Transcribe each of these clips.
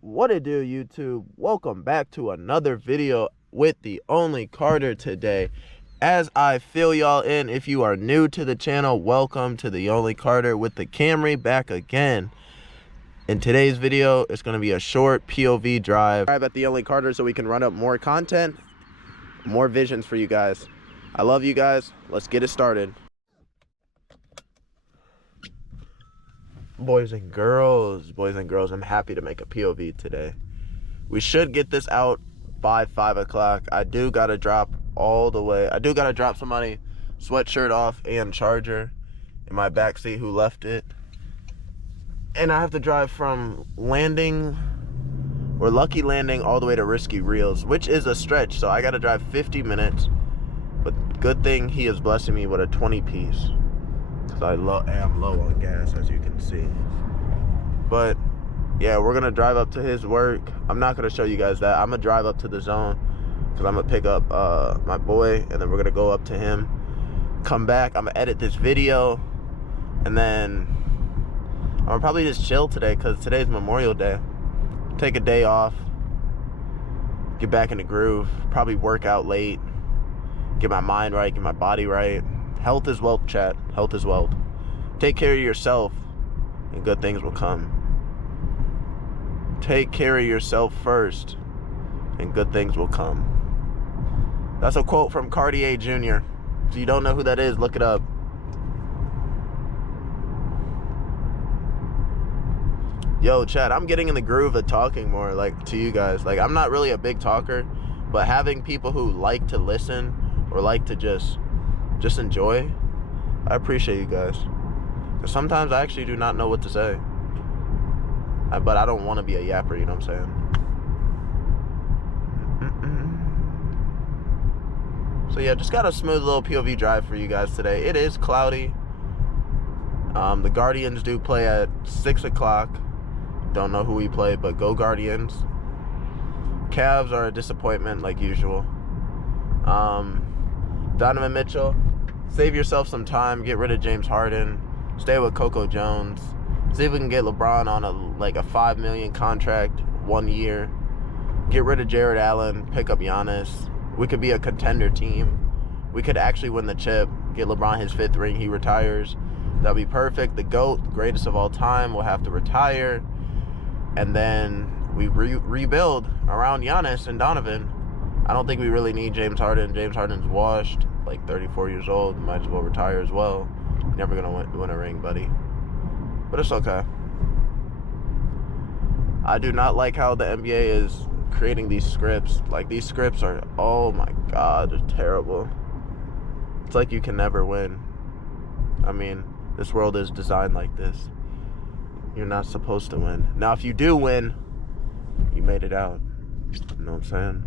What it do, YouTube? Welcome back to another video with the only Carter today. As I fill y'all in, if you are new to the channel, welcome to the only Carter with the Camry back again. In today's video, it's going to be a short POV drive at the only Carter so we can run up more content, more visions for you guys. I love you guys. Let's get it started. Boys and girls, I'm happy to make a POV today. We should get this out by 5 o'clock. I do gotta drop all the way. I do gotta drop some money, sweatshirt off and charger in my backseat who left it. And I have to drive from Landing or Lucky Landing all the way to Risky Reels, which is a stretch. So I gotta drive 50 minutes. But good thing he is blessing me with a 20 piece. Because I am low on gas, as you can see. But yeah, we're gonna drive up to his work. I'm not gonna show you guys that. I'm gonna drive up to the zone because I'm gonna pick up my boy, and then we're gonna go up to him, come back. I'm gonna edit this video, and then I'm gonna probably just chill today because today's Memorial Day. Take a day off, get back in the groove, probably work out late, get my mind right, get my body right. Health is wealth, chat. Health is wealth. Take care of yourself, and good things will come. Take care of yourself first, and good things will come. That's a quote from Cartier Jr. If you don't know who that is, look it up. Yo, chat, I'm getting in the groove of talking more, like, to you guys. Like, I'm not really a big talker, but having people who like to listen or like to just enjoy, I appreciate you guys. Because sometimes I actually do not know what to say. But I don't want to be a yapper, you know what I'm saying? So yeah, just got a smooth little POV drive for you guys today. It is cloudy. The Guardians do play at 6 o'clock. Don't know who we play, but go Guardians. Cavs are a disappointment like usual. Donovan Mitchell, save yourself some time, get rid of James Harden, stay with Coco Jones, see if we can get LeBron on a $5 million contract, 1 year, get rid of Jared Allen, pick up Giannis. We could be a contender team. We could actually win the chip, get LeBron his 5th ring, he retires. That'd be perfect. The GOAT, greatest of all time, will have to retire, and then we rebuild around Giannis and Donovan. I don't think we really need James Harden. James Harden's washed, like 34 years old. Might as well retire as well. Never gonna win a ring, buddy. But it's okay. I do not like how the NBA is creating these scripts. Like, these scripts are, oh my God, they're terrible. It's like you can never win. I mean, this world is designed like this. You're not supposed to win. Now, if you do win, you made it out. You know what I'm saying?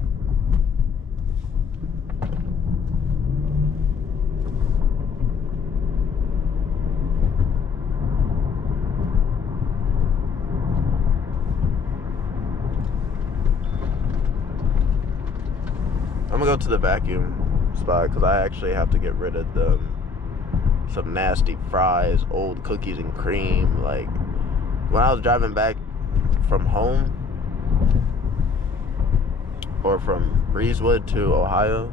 I'm gonna go to the vacuum spot because I actually have to get rid of some nasty fries, old cookies and cream. Like, when I was driving back from home or from Breezewood to Ohio,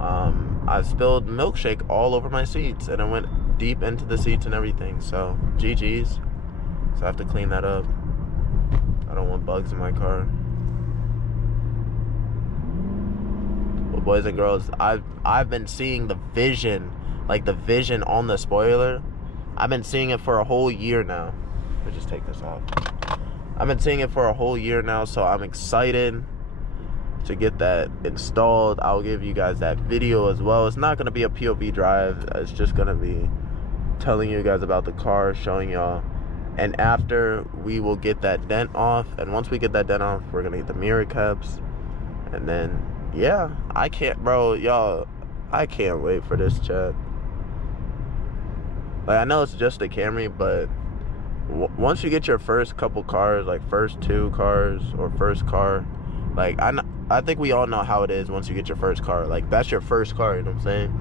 I spilled milkshake all over my seats, and it went deep into the seats and everything. So GG's. So I have to clean that up. I don't want bugs in my car. Well, boys and girls, I've been seeing the vision, like the vision on the spoiler. I've been seeing it for a whole year now. Let me just take this off. I've been seeing it for a whole year now, so I'm excited to get that installed. I'll give you guys that video as well. It's not going to be a POV drive. It's just going to be telling you guys about the car, showing y'all. And after, we will get that dent off. And once we get that dent off, we're going to get the mirror caps. And then, yeah, I can't, bro, y'all, I can't wait for this, chat. Like, I know it's just a Camry, but once you get your first couple cars, like first 2 cars or first car, like, I think we all know how it is once you get your first car. Like, that's your first car, you know what I'm saying?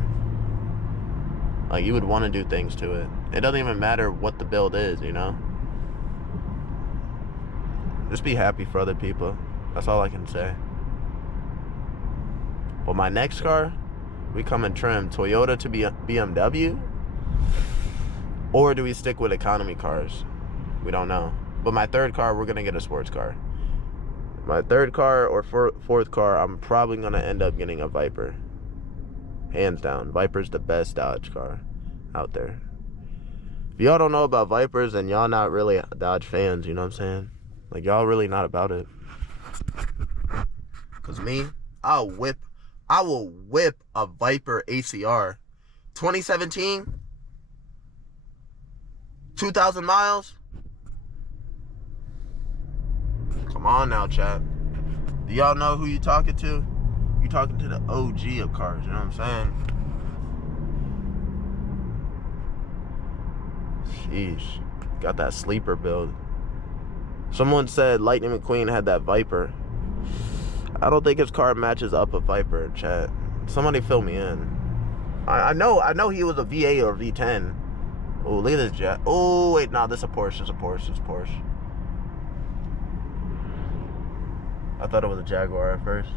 Like, you would want to do things to it. It doesn't even matter what the build is, you know? Just be happy for other people. That's all I can say. But my next car, we come in trim Toyota to BMW, or do we stick with economy cars? We don't know. But my third car, we're gonna get a sports car. My third car or fourth car, I'm probably gonna end up getting a Viper. Hands down, Viper's the best Dodge car out there. If y'all don't know about Vipers, and y'all not really Dodge fans, you know what I'm saying? Like, y'all really not about it. Cause me, I will whip a Viper ACR. 2017, 2,000 miles. Come on now, chat. Do y'all know who you talking to? You talking to the OG of cars, you know what I'm saying? Sheesh. Got that sleeper build. Someone said Lightning McQueen had that Viper. I don't think his car matches up a Viper, chat. Somebody fill me in. I know he was a V8 or V10. Oh, look at this jet. Oh, wait, no, this is a Porsche. It's a Porsche. It's a Porsche. I thought it was a Jaguar at first.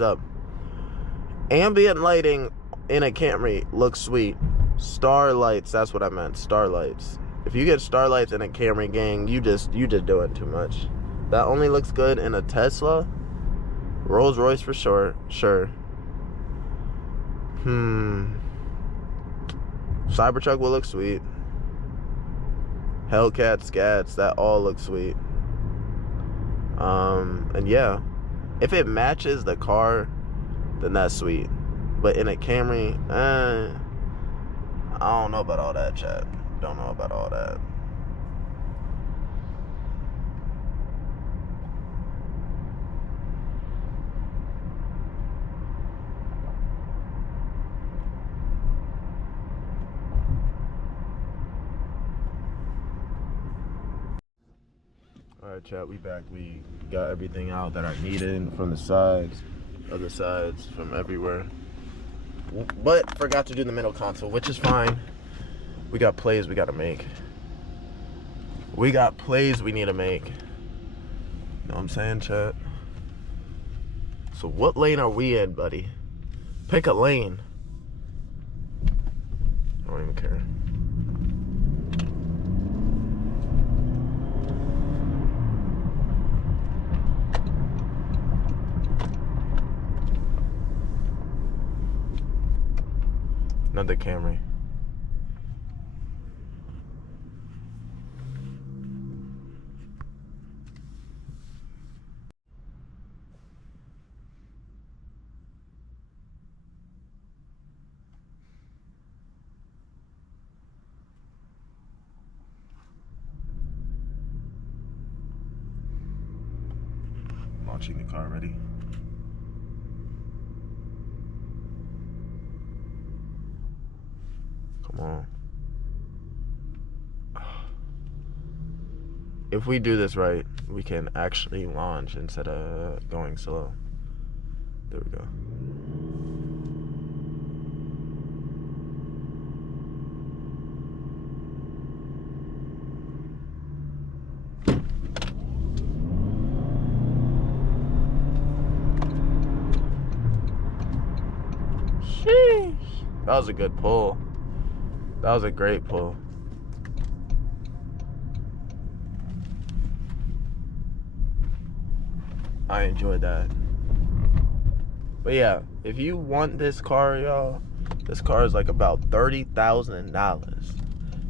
Up. Ambient lighting in a Camry looks sweet. Star lights, that's what I meant. Star lights. If you get star lights in a Camry, gang, you just doing too much. That only looks good in a Tesla. Rolls Royce for sure. Sure. Cybertruck will look sweet. Hellcat, Scats, that all looks sweet. And yeah, if it matches the car, then that's sweet. But in a Camry, I don't know about all that, chat. Don't know about all that. Alright, chat, we back. We got everything out that I needed from the sides, other sides, from everywhere. But forgot to do the middle console, which is fine. We got plays we gotta make. We got plays we need to make. You know what I'm saying, chat? So what lane are we in, buddy? Pick a lane. I don't even care. Another Camry. Launching the car ready. Come on. If we do this right, we can actually launch instead of going slow. There we go. Sheesh. That was a good pull. That was a great pull. I enjoyed that. But yeah, if you want this car, y'all, this car is like about $30,000.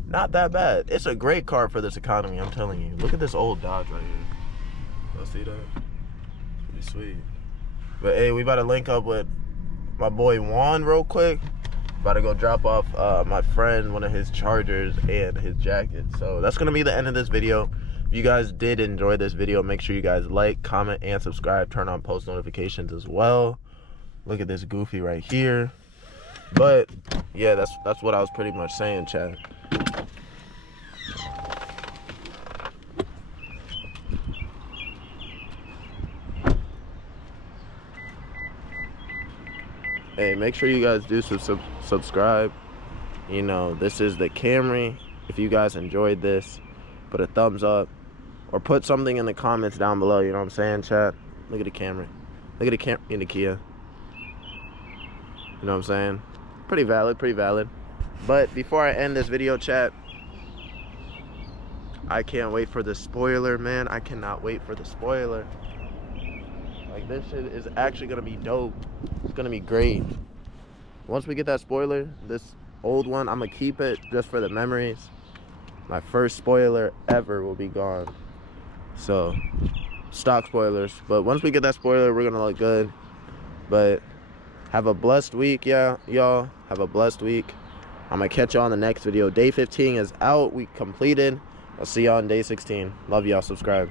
Not that bad. It's a great car for this economy, I'm telling you. Look at this old Dodge right here. Y'all see that? It's pretty sweet. But hey, we about to link up with my boy Juan real quick. About to go drop off my friend one of his chargers and his jacket. So that's gonna be the end of this video. If you guys did enjoy this video, make sure you guys like, comment, and subscribe. Turn on post notifications as well. Look at this goofy right here. But yeah, that's what I was pretty much saying, Chad. Hey, make sure you guys do subscribe. You know, this is the Camry. If you guys enjoyed this, put a thumbs up or put something in the comments down below. You know what I'm saying, chat? Look at the Camry. Look at the Camry in the Kia. You know what I'm saying? Pretty valid, pretty valid. But before I end this video, chat, I can't wait for the spoiler, man. I cannot wait for the spoiler. Like, this shit is actually gonna be dope. It's gonna be great. Once we get that spoiler, this old one, I'm gonna keep it just for the memories. My first spoiler ever will be gone. So, stock spoilers. But once we get that spoiler, we're gonna look good. But have a blessed week, yeah, y'all. Have a blessed week. I'm gonna catch y'all on the next video. Day 15 is out. We completed. I'll see y'all on day 16. Love y'all. Subscribe.